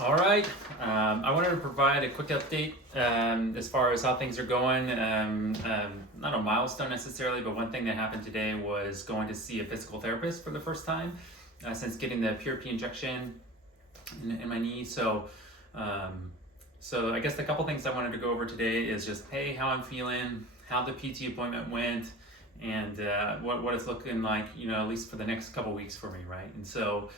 All right. I wanted to provide a quick update as far as how things are going. Not a milestone necessarily, but one thing that happened today was going to see a physical therapist for the first time since getting the PRP injection in my knee. So I guess the couple things I wanted to go over today is just, hey, how I'm feeling, how the PT appointment went, and what it's looking like, at least for the next couple weeks for me, right? And so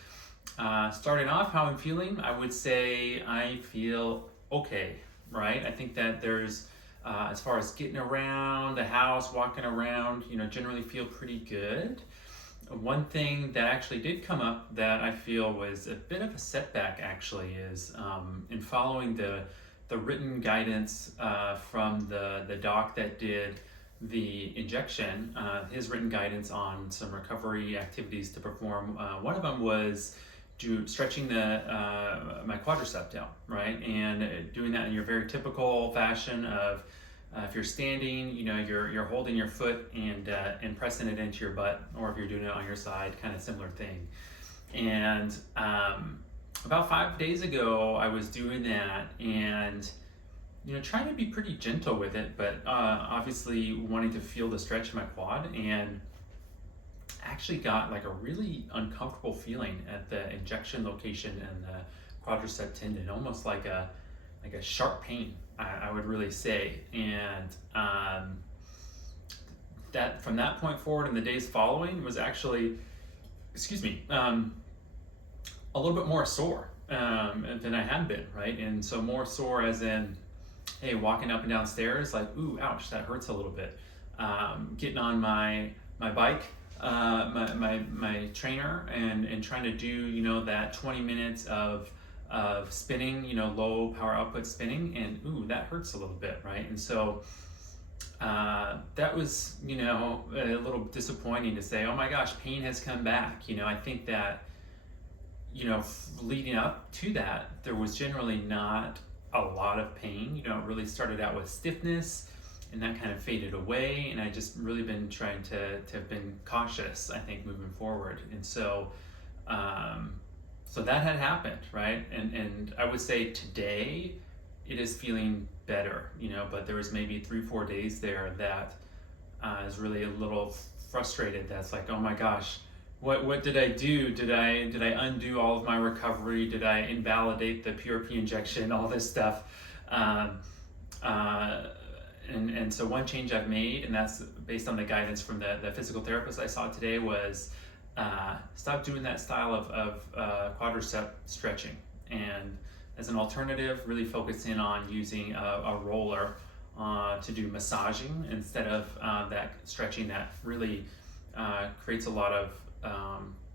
starting off, how I'm feeling, I would say I feel okay, right? I think that there's, as far as getting around the house, walking around, generally feel pretty good. One thing that actually did come up that I feel was a bit of a setback actually is in following the written guidance from the doc that did the injection, his written guidance on some recovery activities to perform. One of them was stretching my quadricep down, right? And doing that in your very typical fashion of if you're standing, you're holding your foot and pressing it into your butt, or if you're doing it on your side, kind of similar thing. And about 5 days ago, I was doing that and trying to be pretty gentle with it, but obviously wanting to feel the stretch in my quad, and actually got like a really uncomfortable feeling at the injection location and the quadricep tendon, almost like a sharp pain, I would really say. And that from that point forward in the days following was actually, a little bit more sore than I had been, right? And so more sore as in, hey, walking up and down stairs, like, ooh, ouch, that hurts a little bit. Getting on my bike, my trainer, and trying to do that 20 minutes of spinning, low power output spinning, and ooh, that hurts a little bit, right? And so that was a little disappointing to say, oh my gosh, pain has come back. I think that leading up to that, there was generally not a lot of pain. It really started out with stiffness, and that kind of faded away, and I just really been trying to have been cautious, I think, moving forward. And so so that had happened, right? And I would say today it is feeling better, but there was maybe 3-4 days there that is really a little frustrated. That's like, oh my gosh, what did I do? Did I undo all of my recovery? Did I invalidate the PRP injection? All this stuff. And so one change I've made, and that's based on the guidance from the physical therapist I saw today, was stop doing that style of quadricep stretching, and as an alternative, really focus in on using a roller to do massaging instead of that stretching that really creates a lot of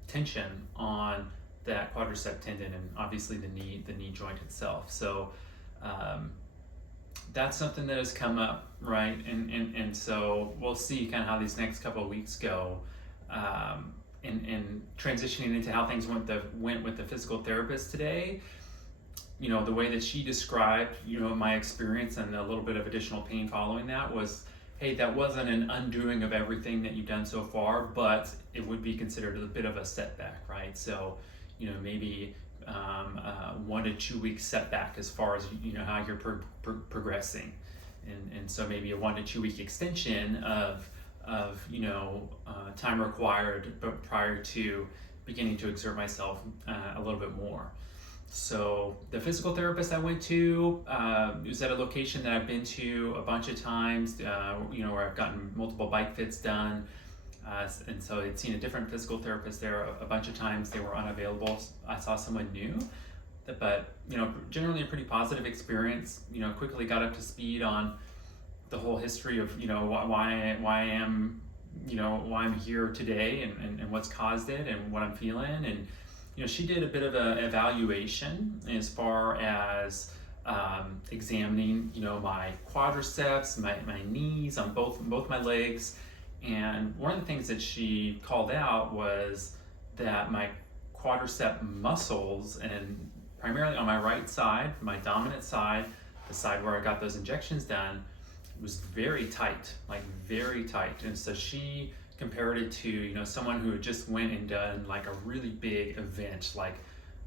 tension on that quadricep tendon and obviously the knee joint itself. So that's something that has come up, right? And so we'll see kind of how these next couple of weeks go, and transitioning into how things went with the physical therapist today. The way that she described, my experience and a little bit of additional pain following that was, hey, that wasn't an undoing of everything that you've done so far, but it would be considered a bit of a setback, right? So, maybe 1 to 2 week setback as far as how you're progressing, and so maybe a 1 to 2 week extension of time required, but prior to beginning to exert myself a little bit more. So the physical therapist I went to was at a location that I've been to a bunch of times, where I've gotten multiple bike fits done. And so I'd seen a different physical therapist there a bunch of times. They were unavailable. I saw someone new, but generally a pretty positive experience. Quickly got up to speed on the whole history of why I'm here today, and what's caused it and what I'm feeling. And she did a bit of an evaluation as far as examining my quadriceps, my knees on both my legs. And one of the things that she called out was that my quadricep muscles, and primarily on my right side, my dominant side, the side where I got those injections done, was very tight, like very tight. And so she compared it to someone who had just went and done like a really big event, like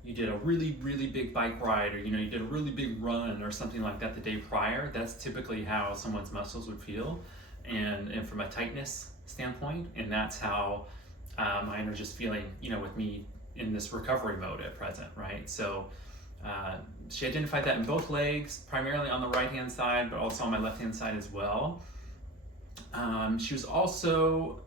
you did a really, really big bike ride, or you did a really big run or something like that the day prior, that's typically how someone's muscles would feel, and from a tightness standpoint, and that's how mine are just feeling, with me in this recovery mode at present, right? So she identified that in both legs, primarily on the right hand side, but also on my left hand side as well. She was also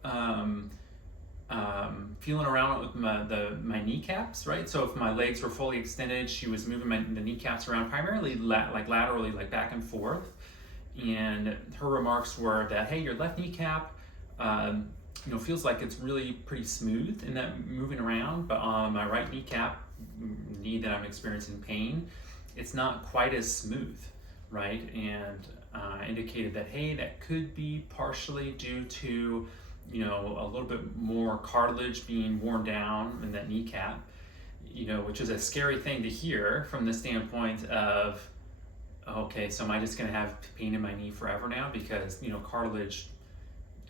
feeling around with my kneecaps, right? So if my legs were fully extended, she was moving the kneecaps around, primarily laterally, like back and forth. And her remarks were that, hey, your left kneecap, feels like it's really pretty smooth in that moving around, but on my right kneecap, knee that I'm experiencing pain, it's not quite as smooth, right? And indicated that, hey, that could be partially due to a little bit more cartilage being worn down in that kneecap, which is a scary thing to hear from the standpoint of, okay, so am I just going to have pain in my knee forever now? Because, cartilage,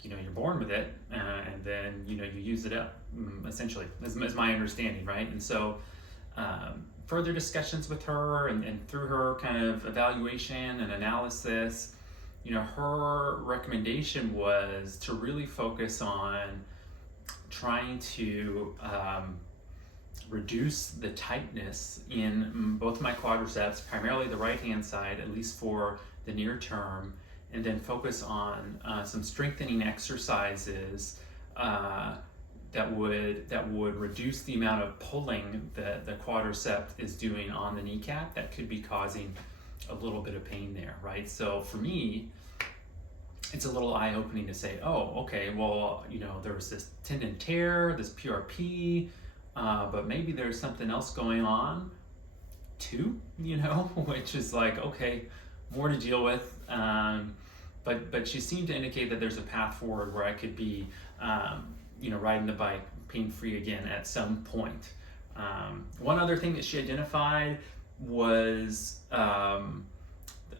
you're born with it, and then, you use it up, essentially, is my understanding, right? And so further discussions with her and through her kind of evaluation and analysis, her recommendation was to really focus on trying to reduce the tightness in both my quadriceps, primarily the right hand side, at least for the near term, and then focus on some strengthening exercises that would reduce the amount of pulling that the quadricep is doing on the kneecap that could be causing a little bit of pain there, right? So for me, it's a little eye-opening to say, oh, okay, well, there was this tendon tear, this PRP, but maybe there's something else going on too, which is like, okay, more to deal with. But she seemed to indicate that there's a path forward where I could be, riding the bike pain-free again at some point. One other thing that she identified was on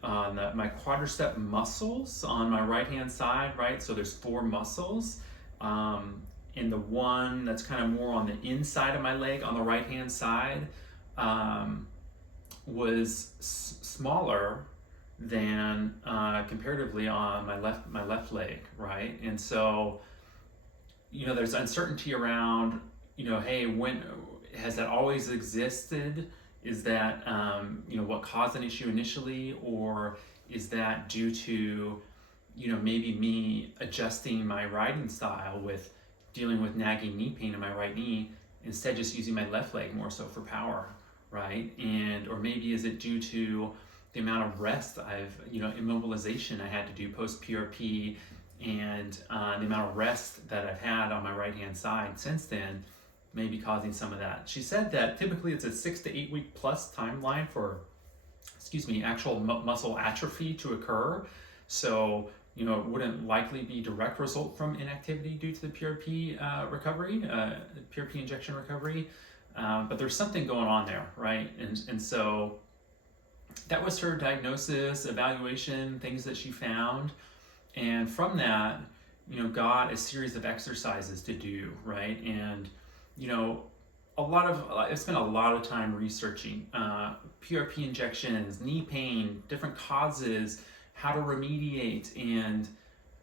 my quadricep muscles on my right-hand side, right? So there's 4 muscles. And the one that's kind of more on the inside of my leg on the right-hand side was smaller than comparatively on my left leg, right? And so, there's uncertainty around, hey, when has that always existed? Is that what caused an issue initially, or is that due to maybe me adjusting my riding style with dealing with nagging knee pain in my right knee, instead just using my left leg more so for power, right? And or maybe is it due to the amount of rest immobilization I had to do post PRP, and the amount of rest that I've had on my right hand side since then may be causing some of that. She said that typically it's a 6 to 8 week plus timeline for, actual muscle atrophy to occur. So, it wouldn't likely be direct result from inactivity due to the PRP recovery, PRP injection recovery, but there's something going on there, right? And so that was her diagnosis, evaluation, things that she found. And from that, got a series of exercises to do, right? And, I spent a lot of time researching PRP injections, knee pain, different causes, how to remediate, and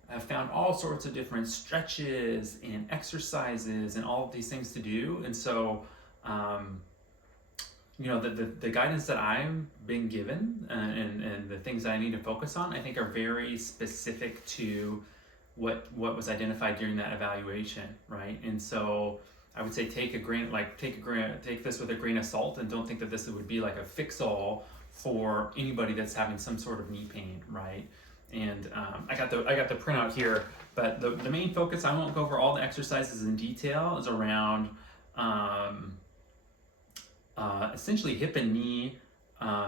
I've found all sorts of different stretches and exercises and all of these things to do. And so, the guidance that I'm being given and the things that I need to focus on, I think are very specific to what was identified during that evaluation, right? And so I would say take this with a grain of salt, and don't think that this would be like a fix-all for anybody that's having some sort of knee pain, right? And I got the printout here, but the main focus, I won't go over all the exercises in detail, is around essentially hip and knee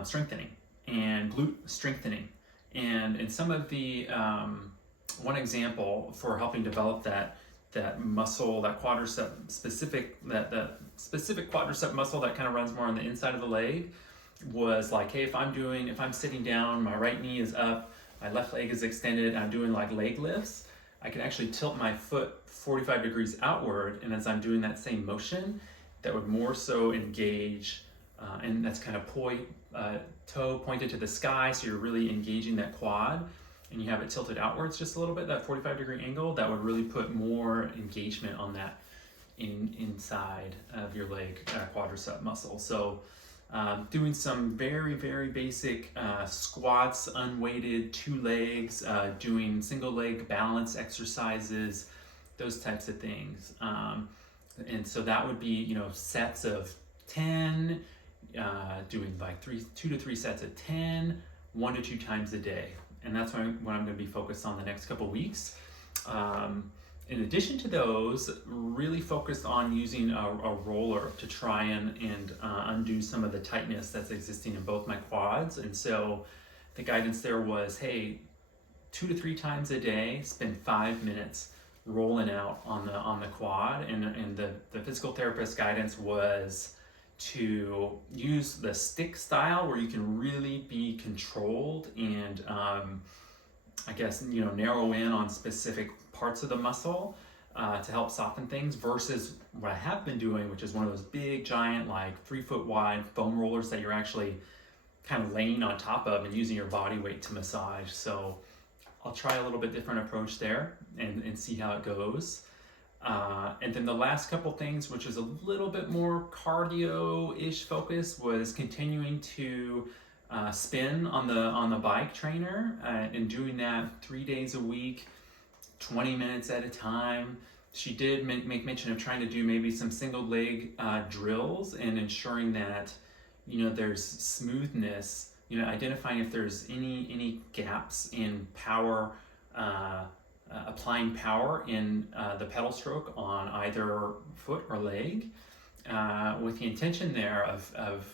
strengthening and glute strengthening. And in some of the, one example for helping develop that muscle, that quadricep specific, that specific quadricep muscle that kind of runs more on the inside of the leg, was like, hey, if I'm sitting down, my right knee is up, my left leg is extended, I'm doing like leg lifts, I can actually tilt my foot 45 degrees outward, and as I'm doing that same motion, that would more so engage, and that's kind of toe pointed to the sky, so you're really engaging that quad, and you have it tilted outwards just a little bit, that 45-degree angle, that would really put more engagement on that inside of your leg quadricep muscle. So doing some very, very basic squats, unweighted, 2 legs, doing single leg balance exercises, those types of things. And so that would be, sets of 10, doing like 2 to 3 sets of 10, 1 to 2 times a day. And that's what I'm going to be focused on the next couple weeks. In addition to those, really focused on using a roller to try and undo some of the tightness that's existing in both my quads. And so the guidance there was, hey, 2 to 3 times a day, spend 5 minutes rolling out on the quad. And the physical therapist guidance was to use the stick style, where you can really be controlled and I guess narrow in on specific parts of the muscle to help soften things, versus what I have been doing, which is one of those big giant, like 3 foot wide foam rollers that you're actually kind of laying on top of and using your body weight to massage. So I'll try a little bit different approach there and see how it goes. And then the last couple things, which is a little bit more cardio-ish focus, was continuing to spin on the bike trainer and doing that 3 days a week, 20 minutes at a time. She did make mention of trying to do maybe some single leg drills and ensuring that there's smoothness, identifying if there's any gaps in power, applying power in the pedal stroke on either foot or leg, with the intention there of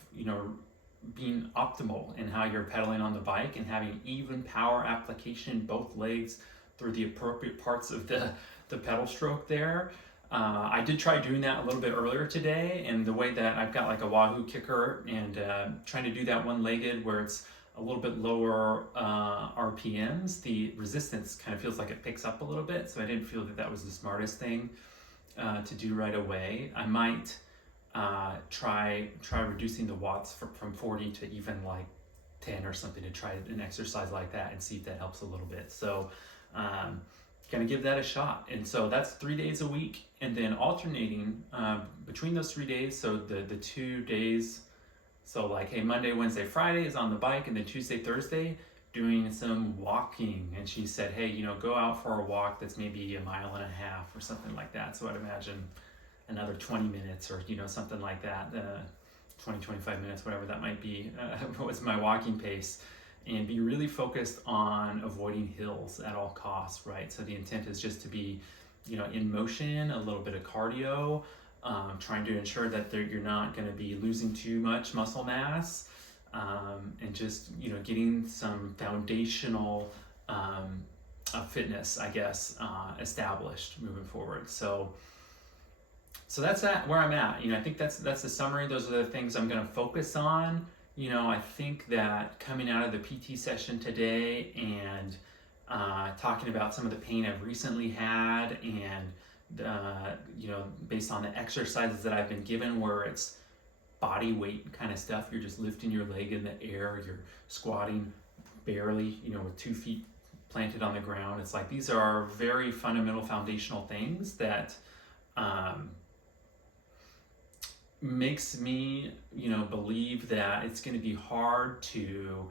being optimal in how you're pedaling on the bike and having even power application in both legs through the appropriate parts of the pedal stroke there. I did try doing that a little bit earlier today, and the way that I've got like a Wahoo kicker and trying to do that one-legged where it's a little bit lower RPMs, the resistance kind of feels like it picks up a little bit, so I didn't feel that was the smartest thing to do right away. I might try reducing the watts from 40 to even like 10 or something, to try an exercise like that and see if that helps a little bit. So gonna give that a shot. And so that's 3 days a week, and then alternating between those 3 days. So the 2 days, so like, hey, Monday, Wednesday, Friday is on the bike, and then Tuesday, Thursday doing some walking. And she said, hey, go out for a walk that's maybe 1.5 miles or something like that. So I'd imagine another 20 minutes or something like that, 20, 25 minutes, whatever that might be, was my walking pace. And be really focused on avoiding hills at all costs, right? So the intent is just to be, in motion, a little bit of cardio, trying to ensure that you're not going to be losing too much muscle mass, and just, getting some foundational fitness, I guess, established moving forward. So that's where I'm at. I think that's the summary. Those are the things I'm going to focus on. I think that coming out of the PT session today and talking about some of the pain I've recently had, and based on the exercises that I've been given, where it's body weight kind of stuff, you're just lifting your leg in the air, you're squatting barely, with 2 feet planted on the ground. It's like, these are very fundamental foundational things that makes me believe that it's going to be hard to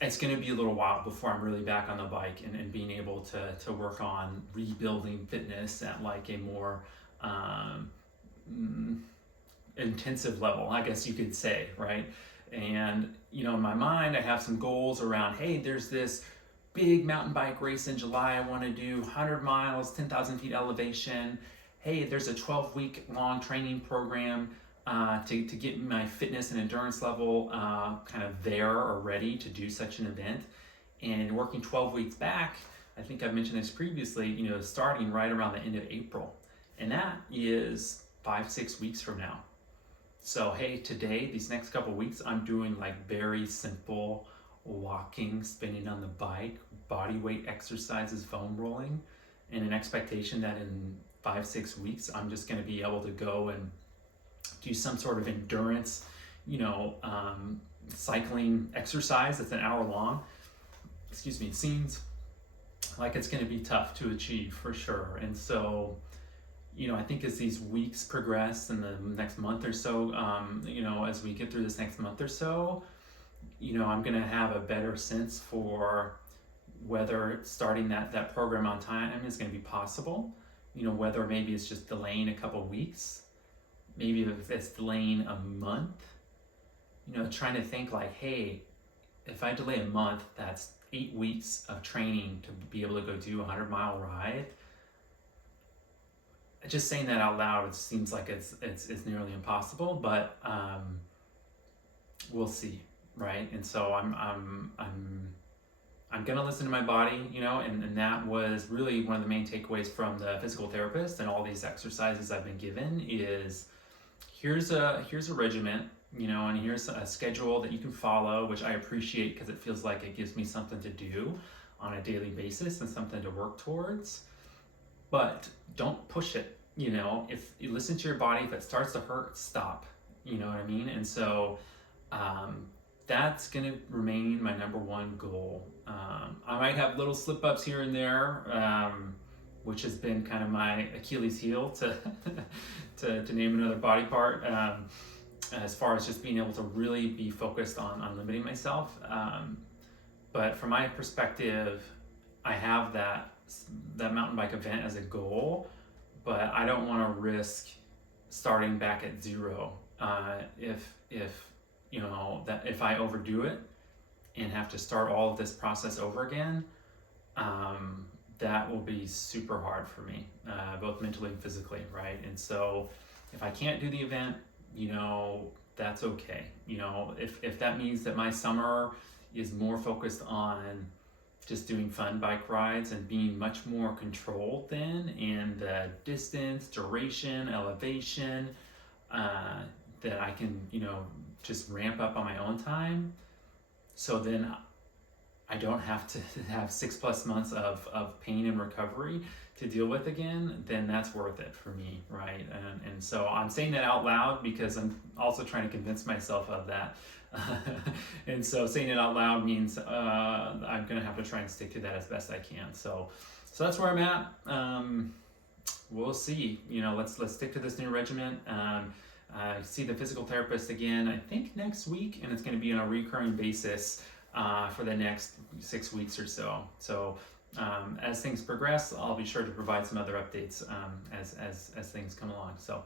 it's going to be a little while before I'm really back on the bike and being able to work on rebuilding fitness at like a more intensive level, I guess you could say, right? And in my mind, I have some goals around, hey, there's this big mountain bike race in July I want to do, 100 miles, 10,000 feet elevation. Hey, there's a 12-week long training program to get my fitness and endurance level kind of there or ready to do such an event. And working 12 weeks back, I think I've mentioned this previously, starting right around the end of April. And that is 5-6 weeks from now. So hey, today, these next couple weeks, I'm doing like very simple walking, spinning on the bike, body weight exercises, foam rolling, and an expectation that in 5-6 weeks, I'm just going to be able to go and do some sort of endurance, cycling exercise that's an hour long. Excuse me. It seems like it's going to be tough to achieve for sure. And so, I think as these weeks progress in the next month or so, as we get through this next month or so, I'm going to have a better sense for whether starting that program on time is going to be possible. Whether maybe it's just delaying a couple weeks, maybe if it's delaying a month, trying to think like, hey, if I delay a month, that's 8 weeks of training to be able to go do a 100-mile ride. Just saying that out loud, it seems like it's nearly impossible, but we'll see, right? And so I'm gonna listen to my body, and that was really one of the main takeaways from the physical therapist and all these exercises I've been given is here's a regimen, and here's a schedule that you can follow, which I appreciate because it feels like it gives me something to do on a daily basis and something to work towards. But don't push it. If you listen to your body, if it starts to hurt, stop. You know what I mean? And so that's going to remain my number one goal. I might have little slip ups here and there, which has been kind of my Achilles heel to name another body part, as far as just being able to really be focused on limiting myself. But from my perspective, I have that mountain bike event as a goal, but I don't want to risk starting back at zero. If I overdo it and have to start all of this process over again, that will be super hard for me, both mentally and physically, right? And so if I can't do the event, that's okay. If that means that my summer is more focused on just doing fun bike rides and being much more controlled then in the distance, duration, elevation, that I can, just ramp up on my own time. So then I don't have to have 6+ months of pain and recovery to deal with again, then that's worth it for me, right? And so I'm saying that out loud because I'm also trying to convince myself of that. And so saying it out loud means I'm gonna have to try and stick to that as best I can. So that's where I'm at. We'll see. Let's stick to this new regimen. See the physical therapist again, I think next week, and it's going to be on a recurring basis for the next 6 weeks or so. So as things progress, I'll be sure to provide some other updates as things come along. So